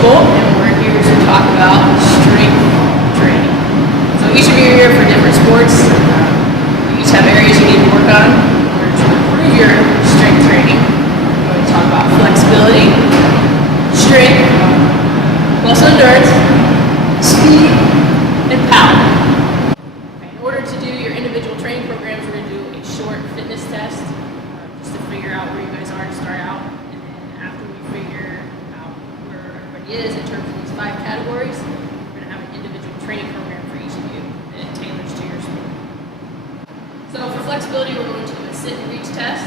School, and we're here to talk about strength training. So each of you are here for different sports. You each have areas you need to work on in order to improve your strength training. We're going to talk about flexibility, strength, muscle endurance, speed, and power. In order to do your individual training programs, we're going to do a short fitness test just to figure out where you guys are to start out. And then after we figure out where everybody is in terms of these 5 categories, we're going to have an individual training program for each of you and it tailors to your sport. So for flexibility, we're going to do a sit and reach test.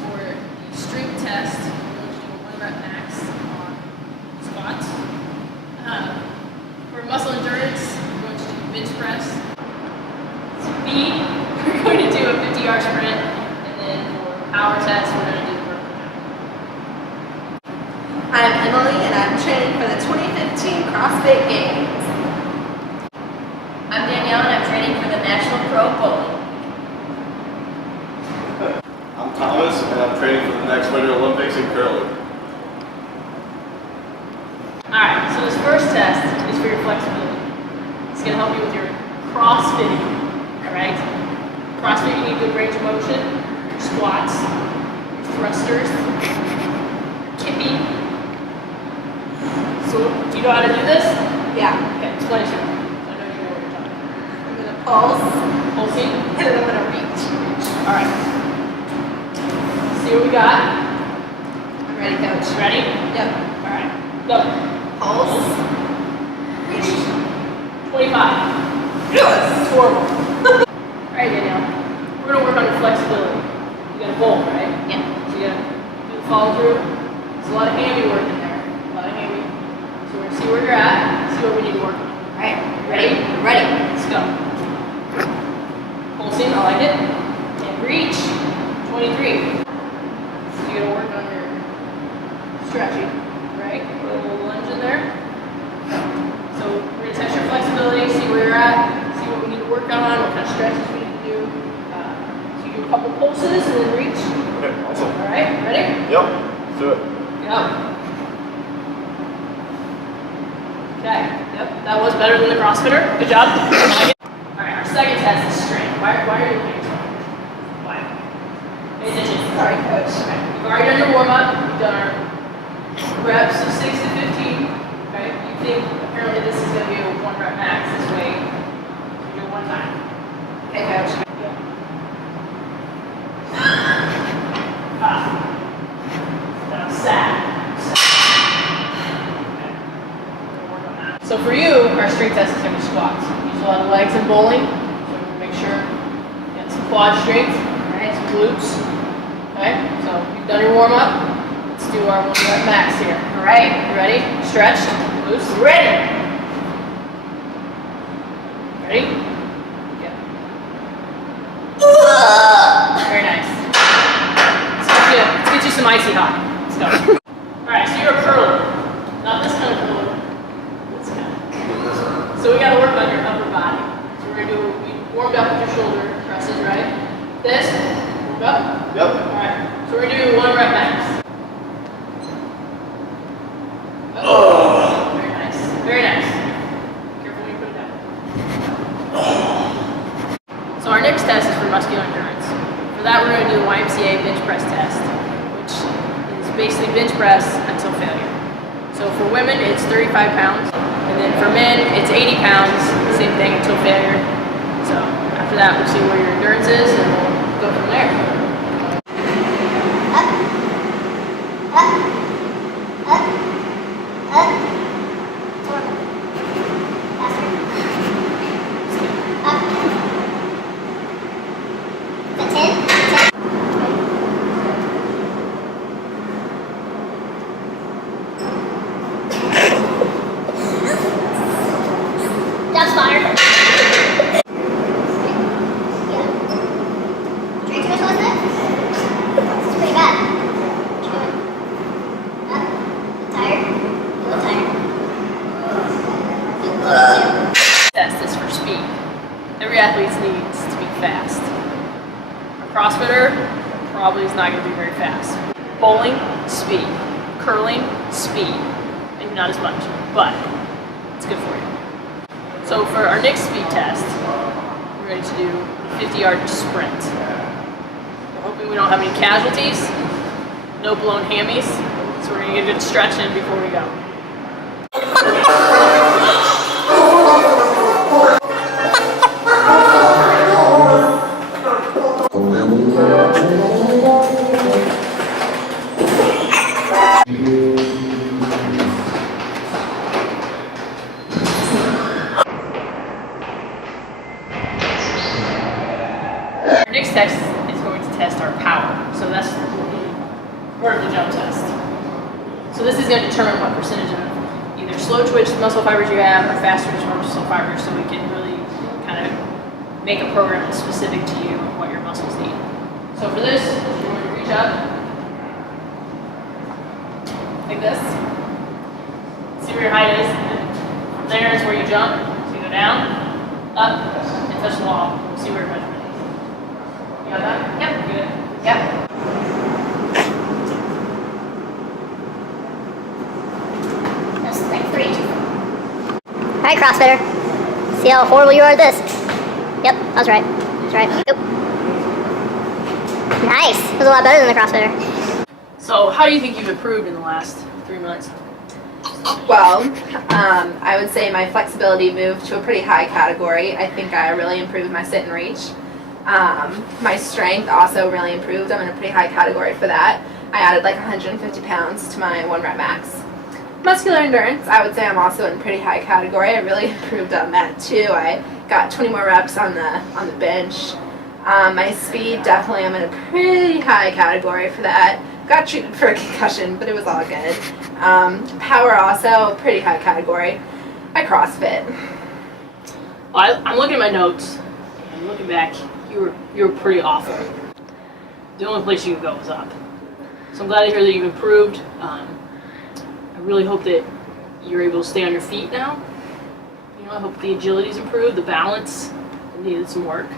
For the strength test, we're going to do a 1 rep max on squats. For muscle endurance, we're going to do bench press. Speed, we're going to do a 50-yard sprint, and then for power test, we're going to do the vertical jump. I'm Emily, and I'm training for the 2015 CrossFit Games. I'm Danielle, and I'm training for the National Pro Bowling. I'm Thomas, and I'm training for the next Winter Olympics in curling. Alright, so this first test is for your flexibility. It's going to help you with your crossfitting. Alright? CrossFit, you need good range of motion, your squats, your thrusters, your kipping. So, do you know how to do this? Yeah. Okay, explain to me. I know you know what you're talking about. I'm going to pulse, Pulsing. and then I'm going to reach. Alright. See what we got. I'm ready, Coach. Ready? Yep. Alright. Go. Pulse. Reach. 25. Yes. 4 more. Alright, Danielle. We're going to work on your flexibility. You got a bowl, right? Yeah. So you got to do the follow through. There's a lot of hammy work in there. A lot of hammy. So we're going to see where you're at, see what we need to work on. Alright. Ready? I'm ready. Let's go. Pulsing, I like it. And reach. 23. So you got to work on your stretching, right? Put a little lunge in there. So we're going to test your flexibility, see where you're at, see what we need to work on, what kind of stretches we need to do. So you do a couple pulses and then reach. Okay, awesome. Alright, ready? Yep, let's do it. Yep. Okay, yep, that was better than the CrossFitter. Good job. Alright, our second test is strength. Why are you looking at me? Why? Pay attention. Sorry, Coach. Okay, we've already done your warm-up. We've done our reps of 6 to 15. Okay, you think apparently this is going to be a 1 rep max this way. You do it 1 time. Okay, Coach. Yeah. Ah. Now sad. Okay. We're gonna work on that. So for you, our strength test is going to be squats. Use a lot of legs in bowling. So make sure you get some quad strength, right? Some glutes. Okay, so you've done your warm up. Let's do our 1 rep max here. All right, you ready? Stretch, loose, ready. Ready? Yeah. Very nice. Let's get you some icy hot. Let's go. All right, so you're a curler. Not this kind of curler. This kind. So we got to work on your upper body. So we're gonna do. We warmed up with your shoulder presses, right? This. Warmed up. Yep. All right. So we're gonna do 1 rep max. Oh. Very nice. Very nice. Careful when you put it down. So our next test is for muscular endurance. For that, we're going to do the YMCA bench press test, which is basically bench press until failure. So for women, it's 35 pounds, and then for men, it's 80 pounds, same thing until failure. So after that, we'll see where your endurance is, and we'll go from there. That's fire. Test is for speed. Every athlete needs to be fast. A CrossFitter probably is not going to be very fast. Bowling, speed. Curling, speed. And maybe not as much, but it's good for you. So for our next speed test, we're ready to do a 50-yard sprint. We're hoping we don't have any casualties, no blown hammies, so we're gonna get a good stretch in before we go. Our next test is going to test our power. So that's part of the jump test. So this is going to determine what percentage of either slow twitch muscle fibers you have or fast twitch muscle fibers, so we can really kind of make a program that's specific to you and what your muscles need. So for this, you're going to reach up like this. See where your height is. From there is where you jump. So you go down, up, and touch the wall. See where your measurement is. You got that? Yep. Good. Yep. That's like 3, 2. Alright, CrossFitter. See how horrible you are at this. Yep, I was right. That's right. Oop. Nice. That was a lot better than the CrossFitter. So how do you think you've improved in the last 3 months? Well, I would say my flexibility moved to a pretty high category. I think I really improved my sit and reach. My strength also really improved. I'm in a pretty high category for that. I added like 150 pounds to my 1 rep max. Muscular endurance, I would say I'm also in a pretty high category. I really improved on that too. I got 20 more reps on the bench. My speed, definitely I'm in a pretty high category for that. Got treated for a concussion, but it was all good. Power also, pretty high category. I CrossFit. Well, I'm looking at my notes, and looking back, you were pretty awful. The only place you could go was up. So I'm glad to hear that you've improved. I really hope that you're able to stay on your feet now. You know, I hope the agility's improved, the balance needed some work.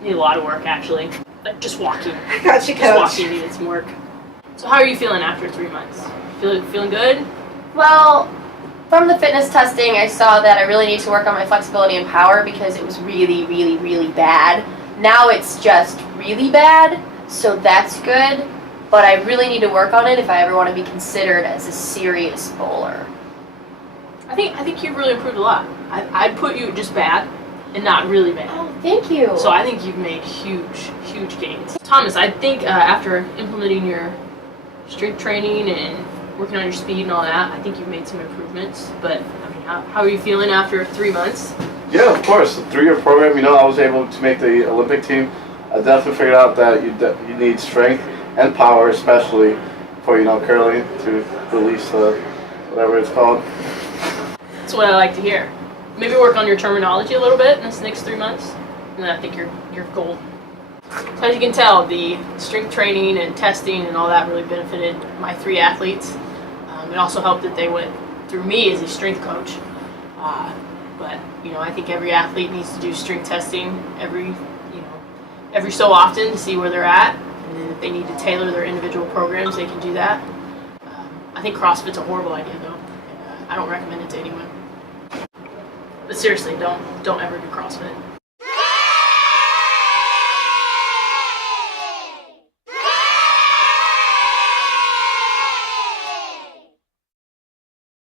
Needed a lot of work, actually. Like just walking. I got you, Just coach. walking needed some work. So how are you feeling after 3 months? Feeling good? Well, from the fitness testing, I saw that I really need to work on my flexibility and power because it was really, really, really bad. Now it's just really bad, so that's good. But I really need to work on it if I ever want to be considered as a serious bowler. I think you've really improved a lot. I'd put you just bad and not really bad. Oh, thank you. So I think you've made huge, huge gains. Thomas, I think after implementing your strength training and working on your speed and all that, I think you've made some improvements. But I mean, how are you feeling after 3 months? Yeah, of course. The 3-year program, I was able to make the Olympic team. I definitely figured out that you need strength and power, especially for, curling to release whatever it's called. That's what I like to hear. Maybe work on your terminology a little bit in this next 3 months, and then I think you're golden. So as you can tell, the strength training and testing and all that really benefited my 3 athletes. It also helped that they went through me as a strength coach. But I think every athlete needs to do strength testing every so often to see where they're at, and then if they need to tailor their individual programs, they can do that. I think CrossFit's a horrible idea though. I don't recommend it to anyone. But seriously, don't ever do CrossFit.